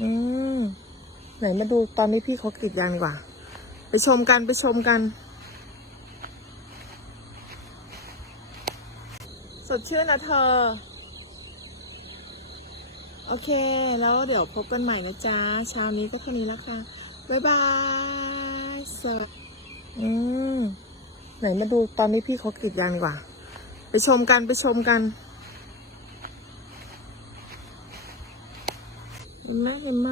อืมไหนมาดูตอนนี้พี่เขากรีดยางดีกว่า ไปชมกันไปชมกัน สดชื่นนะเธอ โอเค แล้วเดี๋ยวพบกันใหม่นะจ๊ะเช้านี้ก็แค่นี้ละค่ะ บ๊ายบายสวัสอืมไหนมาดูตอนนี้พี่เขากรีดยางดีกว่า ไปชมกันไปชมกันเห็ นไหมเห็นไหม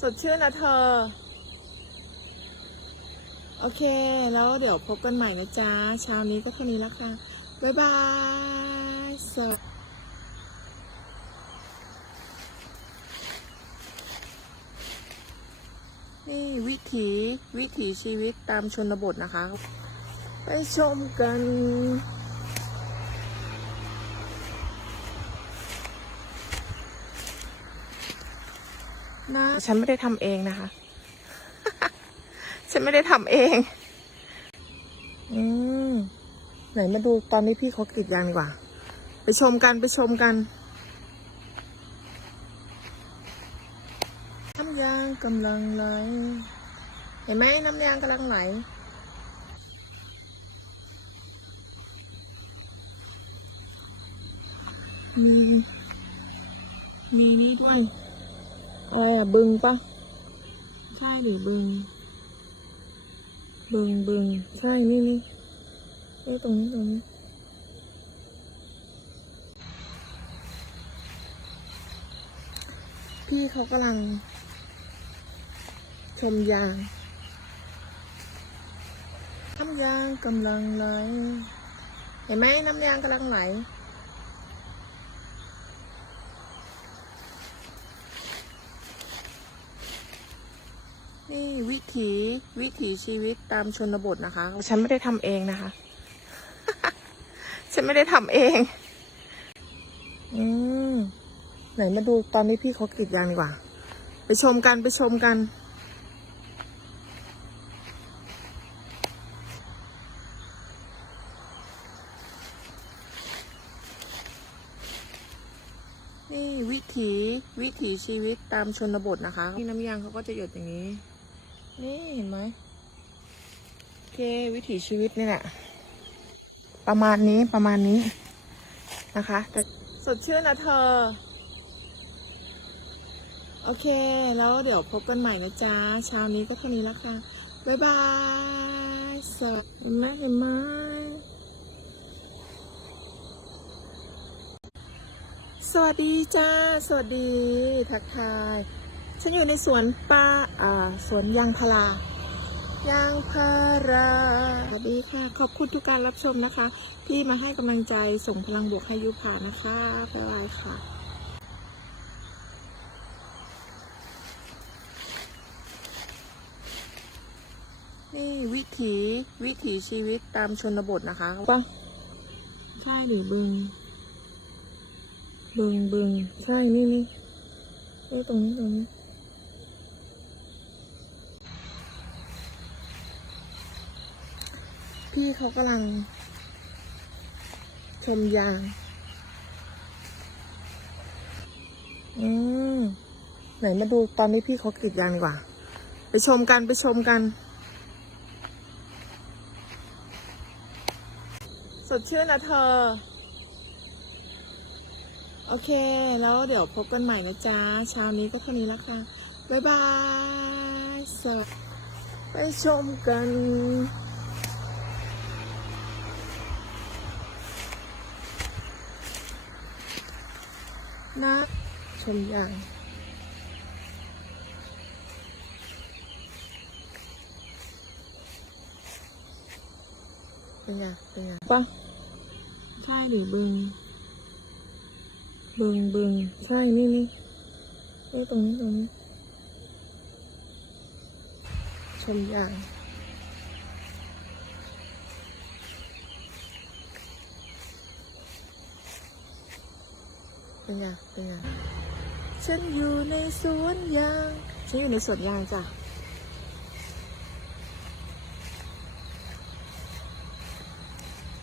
สดชื่นนะเธอ โอเค แล้วเดี๋ยวพบกันใหม่นะจ๊ะเช้านี้ก็แค่นี้ละค่ะ บ๊ายบายสวัสนี่วิถีวิถีชีวิตตามชนบทนะคะ ไปชมกัน นะฉันไม่ได้ทำเองนะคะ ฉันไม่ได้ทำเอง อืมไหนมาดูตอนนี้พี่เขากรีดยางดีกว่า ไปชมกันไปชมกันน้ำยางกำลังไหล เห็นไหมน้ำยางกำลังไหลมีมีนี่ด้วย อะไรอะบึงปะใช่หรือบึง บึงบึงใช่นี่นี่เอ้ตรงนี้ตรงนี้พี่เขากำลัง ชมยางน้ำยางกำลังไหล เห็นไหมน้ำยางกำลังไหล นี่วิถีวิถีชีวิตตามชนบทนะคะ ฉันไม่ได้ทำเองนะคะ ฉันไม่ได้ทำเอง อืมไหนมาดูตอนนี้พี่เขากรีดยางดีกว่า ไปชมกันไปชมกัน นี่วิถีวิถีชีวิตตามชนบทนะคะ นี่น้ำยางเขาก็จะหยดอย่างนี้ นี่เห็นไหมโอเควิถีชีวิตนี่แหละประมาณนี้ประมาณนี้นะคะแต่สดชื่นนะเธอ โอเค แล้วเดี๋ยวพบกันใหม่นะจ๊ะเช้านี้ก็แค่นี้ละค่ะ บ๊ายบายสวัสดีแม่เห็นไหมสวัสดีจ้า สวัสดี ทักทาย ฉันอยู่ในสวนป่าอ่า สวนยางพารายางพาราสวัสดีค่ะ ขอบคุณทุกการรับชมนะคะ ที่มาให้กำลังใจส่งพลังบวกให้ยุพานะคะบ๊ายบายค่ะนี่วิถีวิถีชีวิตตามชนบทนะคะปะใช่หรือบึง บึงบึงใช่นี่นี่เอ้ตรงนี้ตรงนี้ พี่เขากำลัง ชมยาง อืม ไหนมาดูตอนนี้พี่เขากรีดยางดีกว่า ไปชมกันไปชมกัน สดชื่นนะเธอ โอเค แล้วเดี๋ยวพบกันใหม่นะจ๊ะเช้านี้ก็แค่นี้ละค่ะ บ๊ายบายสวัสดีไปชมกัน นะชมยางเป็นไงเป็นไงปะใช่หรือบึง บึงบึงใช่นี่นี่เอ้ตรงนี้ตรงนี้ชมยาง เป็นไงเป็นไงฉันอยู่ในสวนยาง ฉันอยู่ในสวนยางจ้ะ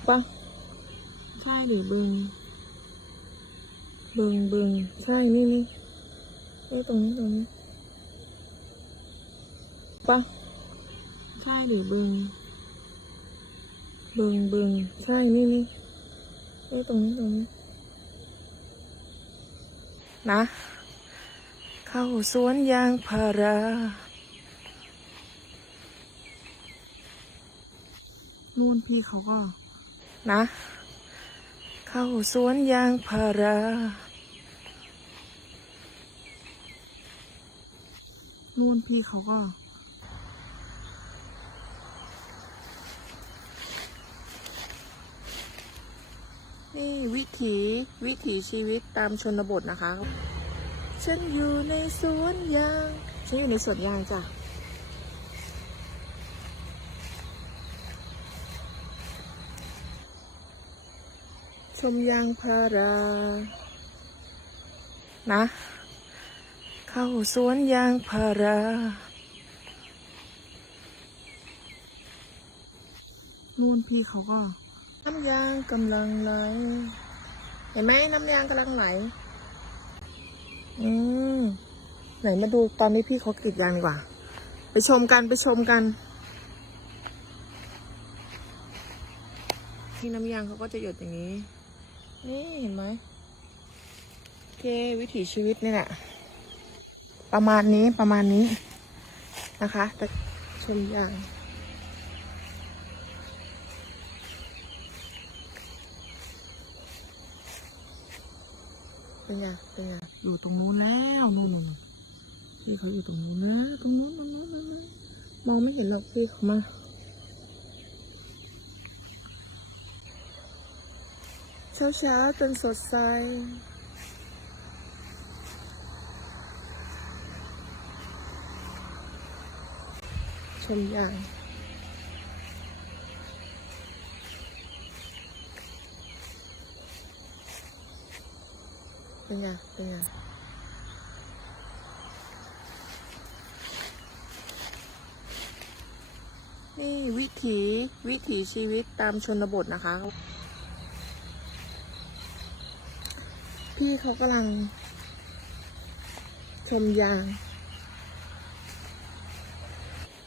ปะใช่หรือบึง บึงบึงใช่ นี่นี่นี่ตรงนี้ตรงนี้ปะใช่หรือบึง บึงบึงใช่ นี่นี่นี่ตรงนี้ตรงนี้ นะ เข้าสวนยางพารานู่นพี่เขาก็นะ เข้าสวนยางพารานู่นพี่เขาก็ นี่วิถีวิถีชีวิตตามชนบทนะคะ ฉันอยู่ในสวนยาง ฉันอยู่ในสวนยางจ้ะ ชมยางพารา นะ เข้าสวนยางพารานู่นพี่เขาก็ น้ำยางกำลังไหล เห็นไหมน้ำยางกำลังไหล อืมไหนมาดูตอนนี้พี่เขากรีดยางดีกว่า ไปชมกันไปชมกันที่น้ำยางเขาก็จะหยดอย่างนี้ นี่เห็นไหมโอเควิถีชีวิตนี่แหละประมาณนี้ประมาณนี้นะคะ แต่ชมยาง เป็นไงเป็นไงอยู่ตรงนู้นแล้วนู่นๆพี่เขาอยู่ตรงนู้นนะตรงนู้นตรงนู้นตรงนู้นมองไม่เห็นหรอกพี่เขามาเช้าเช้าๆจนสดใสชมยาง เป็นไงเป็นไงนี่วิถีวิถีชีวิตตามชนบทนะคะ พี่เขากำลัง ชมยาง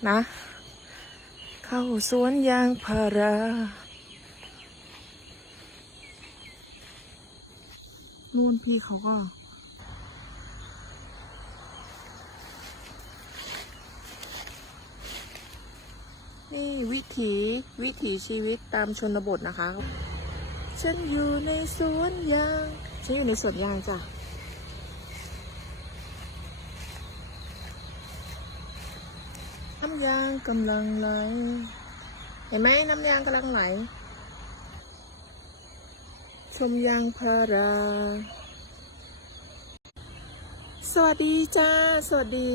นะ เข้าสวนยางพารา นู่นพี่เขาก็นี่วิถีวิถีชีวิตตามชนบทนะคะ ฉันอยู่ในสวนยาง ฉันอยู่ในสวนยางจ้ะ น้ำยางกำลังไหล เห็นไหมน้ำยางกำลังไหล ชมยางพารา สวัสดีจ้า สวัสดี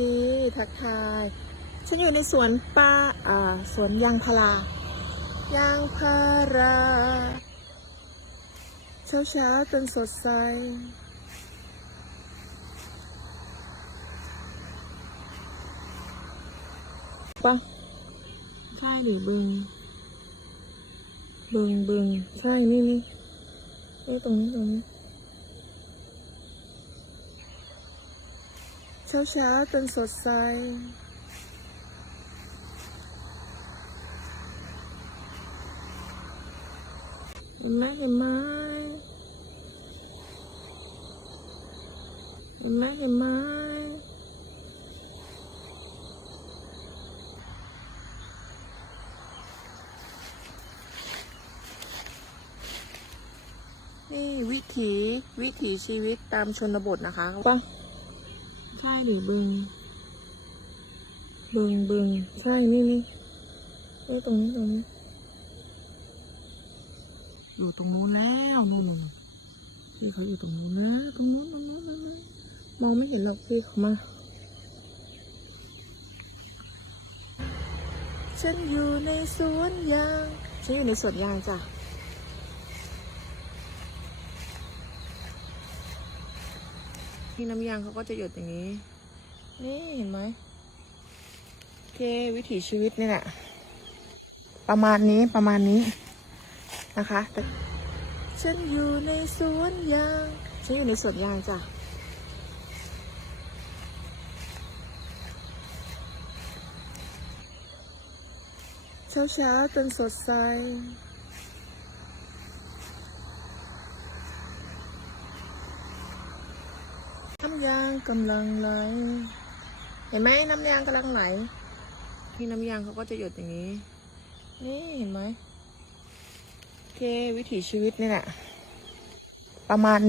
ทักทาย ฉันอยู่ในสวนป่าอ่า สวนยางพารายางพารา เช้าเช้าๆจนสดใสปะใช่หรือบึง บึงบึงใช่นี่นี่ นี่ตรงนี้ตรงนี้เช้าเช้าๆจนสดใสเห็นไหมเห็นไหมเห็นไหมเห็นไหม นี่วิถีวิถีชีวิตตามชนบทนะคะปะใช่หรือบึง บึงบึงใช่นี่นี่นี่ตรงนี้ตรงนี้อยู่ตรงนู้นแล้วนู่นๆพี่เขาอยู่ตรงนู้นนะตรงนู้นตรงนู้นตรงนู้นมองไม่เห็นหรอกพี่เขามาฉันอยู่ในสวนยางฉันอยู่ในสวนยางจ้ะ ที่น้ำยางเขาก็จะหยดอย่างนี้ นี่เห็นไหมโอเควิถีชีวิตนี่แหละประมาณนี้ประมาณนี้นะคะแต่ฉันอยู่ในสวนยาง ฉันอยู่ในสวนยางจ้ะเช้าเช้าๆจนสดใสำยางกำลังไหล เห็นไหมน้ำยางกำลังไหล ที่น้ำยางเขาก็จะหยดอย่างนี้ นี่เห็นไหมโอเควิถีชีวิตนี่แหละประมาณนี้